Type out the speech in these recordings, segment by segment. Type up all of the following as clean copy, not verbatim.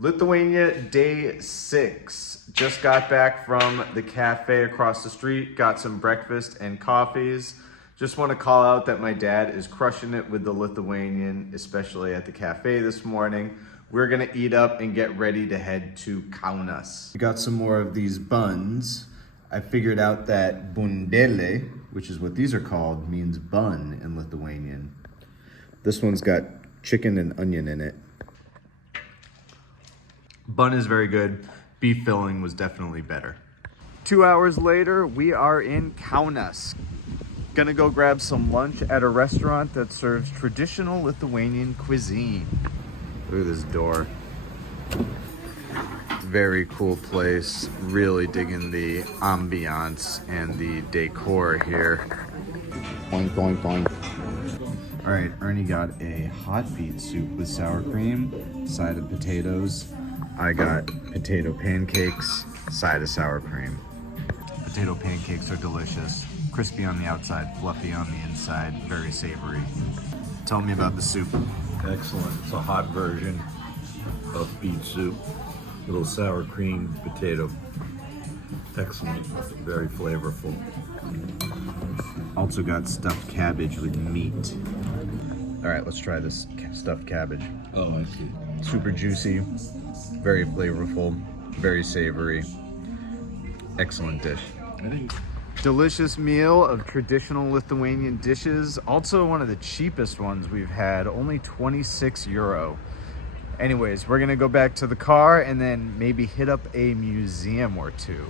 Lithuania day 6. Just got back from the cafe across the street, got some breakfast and coffees. Just want to call out that my dad is crushing it with the Lithuanian, especially at the cafe this morning. We're gonna eat up and get ready to head to Kaunas. We got some more of these buns. I figured out that bundele, which is what these are called, means bun in Lithuanian. This one's got chicken and onion in it. Bun is very good. Beef filling was definitely better. 2 hours later, we are in Kaunas. Gonna go grab some lunch at a restaurant that serves traditional Lithuanian cuisine. Look at this door. Very cool place. Really digging the ambiance and the decor here. Boing, boing, boing. All right, Ernie got a hot beet soup with sour cream, side of potatoes. I got potato pancakes, side of sour cream. Potato pancakes are delicious. Crispy on the outside, fluffy on the inside, very savory. Tell me about the soup. Excellent. It's a hot version of beet soup. Little sour cream, potato. Excellent. Very flavorful. Also got stuffed cabbage with meat. All right, let's try this stuffed cabbage. Oh, I see. Super juicy, very flavorful, very savory. Excellent dish. Delicious meal of traditional Lithuanian dishes. Also one of the cheapest ones we've had, only 26 euro. Anyways, we're gonna go back to the car and then maybe hit up a museum or two.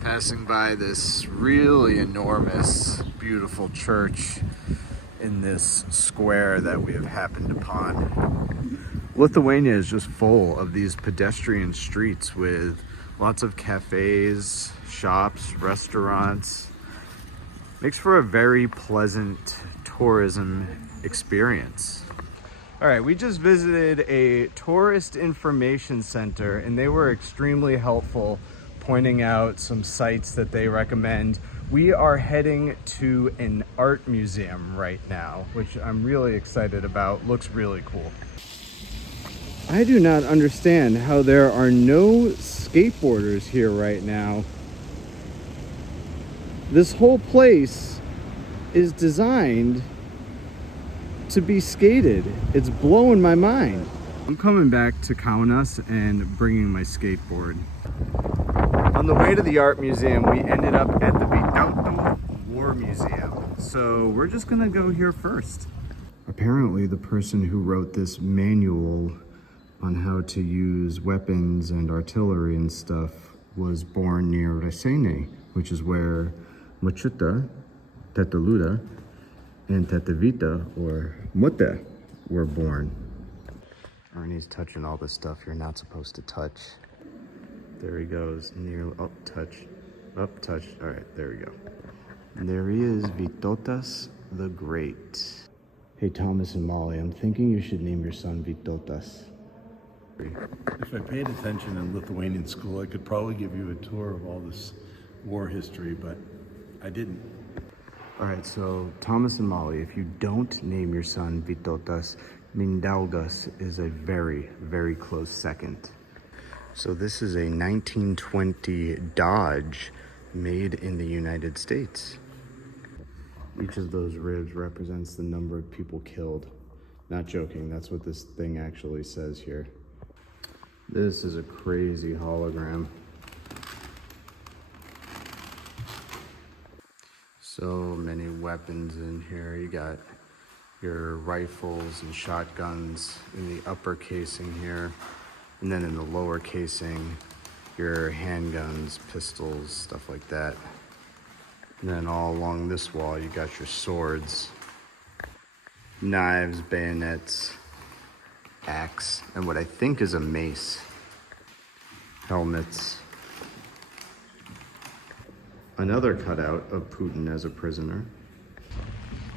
Passing by this really enormous, beautiful church in this square that we have happened upon. Lithuania is just full of these pedestrian streets with lots of cafes, shops, restaurants. Makes for a very pleasant tourism experience. All right, we just visited a tourist information center and they were extremely helpful, pointing out some sites that they recommend. We are heading to an art museum right now, which I'm really excited about. Looks really cool. I do not understand how there are no skateboarders here right now. This whole place is designed to be skated. It's blowing my mind. I'm coming back to Kaunas and bringing my skateboard. On the way to the art museum, we ended up at the Vytauto War Museum. So we're just gonna go here first. Apparently the person who wrote this manual on how to use weapons and artillery and stuff was born near Resene, which is where Machuta, Tetaluda, and Tetavita, or Mutta, were born. Ernie's touching all the stuff you're not supposed to touch. There he goes, nearly, up, touch, up, touch. All right, there we go. And there he is, Vytautas the Great. Hey, Thomas and Molly, I'm thinking you should name your son Vytautas. If I paid attention in Lithuanian school, I could probably give you a tour of all this war history, but I didn't. All right, so Thomas and Molly, if you don't name your son Vytautas, Mindaugas is a very, very close second. So this is a 1920 Dodge made in the United States. Each of those ribs represents the number of people killed. Not joking, that's what this thing actually says here. This is a crazy hologram. So many weapons in here. You got your rifles and shotguns in the upper casing here. And then in the lower casing, your handguns, pistols, stuff like that. And then all along this wall, you got your swords, knives, bayonets, axe, and what I think is a mace, helmets. Another cutout of Putin as a prisoner.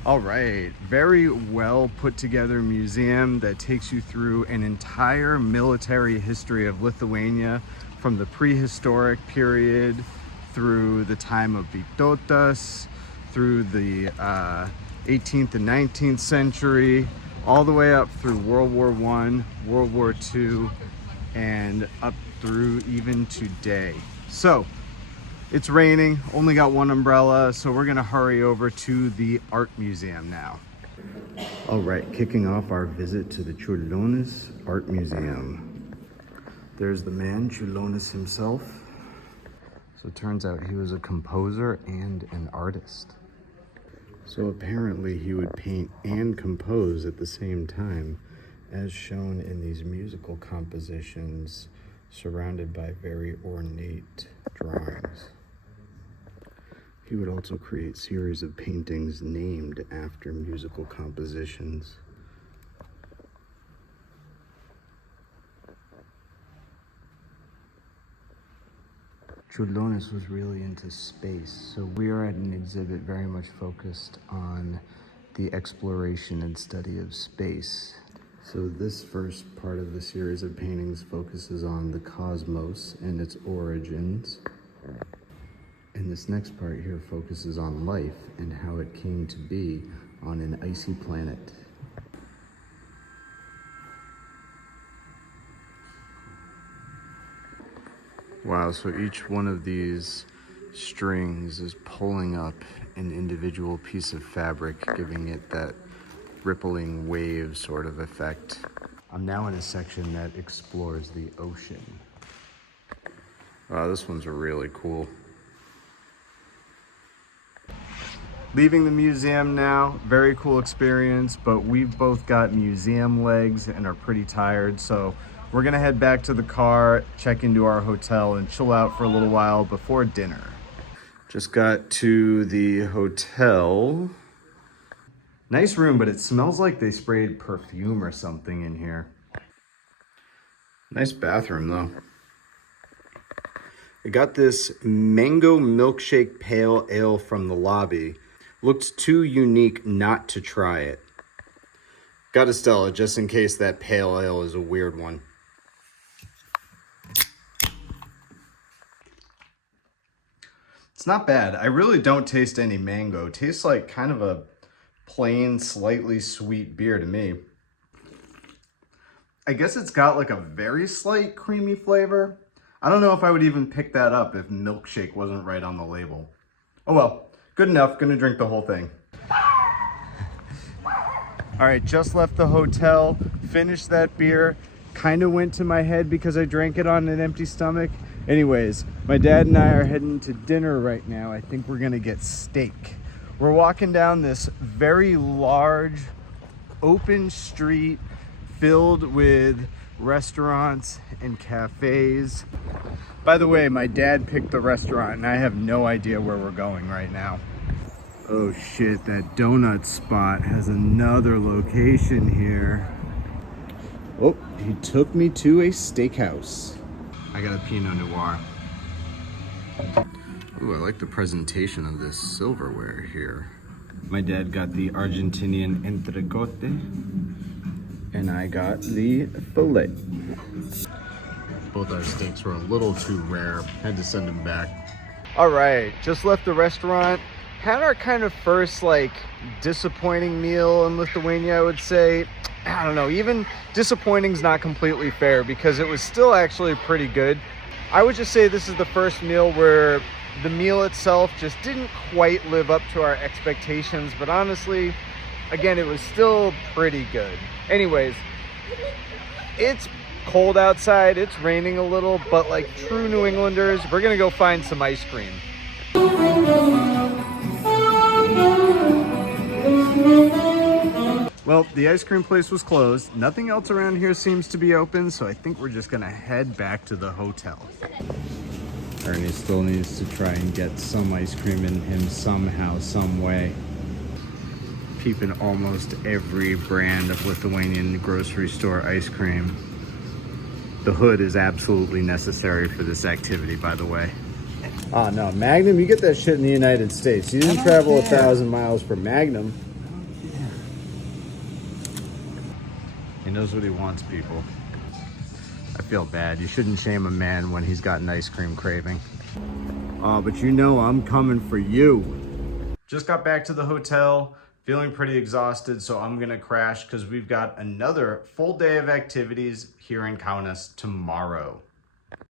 All right, very well put together museum that takes you through an entire military history of Lithuania from the prehistoric period through the time of Vytautas, through the 18th and 19th century, all the way up through World War I, World War II, and up through even today. So it's raining, only got one umbrella, so we're gonna hurry over to the art museum now. All right, kicking off our visit to the Ciurlionis Art Museum. There's the man, Ciurlionis himself. So it turns out he was a composer and an artist. So apparently he would paint and compose at the same time, as shown in these musical compositions surrounded by very ornate drawings. He would also create series of paintings named after musical compositions. Ciurlionis was really into space, so we are at an exhibit very much focused on the exploration and study of space. So this first part of the series of paintings focuses on the cosmos and its origins. And this next part here focuses on life and how it came to be on an icy planet. Wow, so each one of these strings is pulling up an individual piece of fabric, giving it that rippling wave sort of effect. I'm now in a section that explores the ocean. Wow, this one's really cool. Leaving the museum now, very cool experience, but we've both got museum legs and are pretty tired, so we're gonna head back to the car, check into our hotel, and chill out for a little while before dinner. Just got to the hotel. Nice room, but it smells like they sprayed perfume or something in here. Nice bathroom though. I got this mango milkshake pale ale from the lobby. Looked too unique not to try it. Got a Stella just in case that pale ale is a weird one. It's not bad. I really don't taste any mango. It tastes like kind of a plain, slightly sweet beer to me. I guess it's got like a very slight creamy flavor. I don't know if I would even pick that up if milkshake wasn't right on the label. Oh well, good enough. Gonna drink the whole thing. All right, just left the hotel, finished that beer. Kind of went to my head because I drank it on an empty stomach. Anyways, my dad and I are heading to dinner right now. I think we're gonna get steak. We're walking down this very large, open street filled with restaurants and cafes. By the way, my dad picked the restaurant and I have no idea where we're going right now. Oh shit, that donut spot has another location here. Oh, he took me to a steakhouse. I got a Pinot Noir. Ooh, I like the presentation of this silverware here. My dad got the Argentinian entrecote, and I got the filet. Both our steaks were a little too rare. Had to send them back. All right, just left the restaurant. Had our kind of first disappointing meal in Lithuania, I would say. I don't know, even disappointing's not completely fair because it was still actually pretty good. I would just say this is the first meal where the meal itself just didn't quite live up to our expectations, but honestly, again, it was still pretty good. Anyways, it's cold outside, it's raining a little, but like true New Englanders, we're gonna go find some ice cream. Well, the ice cream place was closed. Nothing else around here seems to be open, so I think we're just gonna head back to the hotel. Ernie still needs to try and get some ice cream in him somehow, some way. Peeping almost every brand of Lithuanian grocery store ice cream. The hood is absolutely necessary for this activity, by the way. Oh no, Magnum, you get that shit in the United States. You didn't travel 1,000 miles for Magnum. He knows what he wants, people. I feel bad. You shouldn't shame a man when he's got an ice cream craving. Oh, but you know I'm coming for you. Just got back to the hotel. Feeling pretty exhausted, so I'm gonna crash because we've got another full day of activities here in Kaunas tomorrow.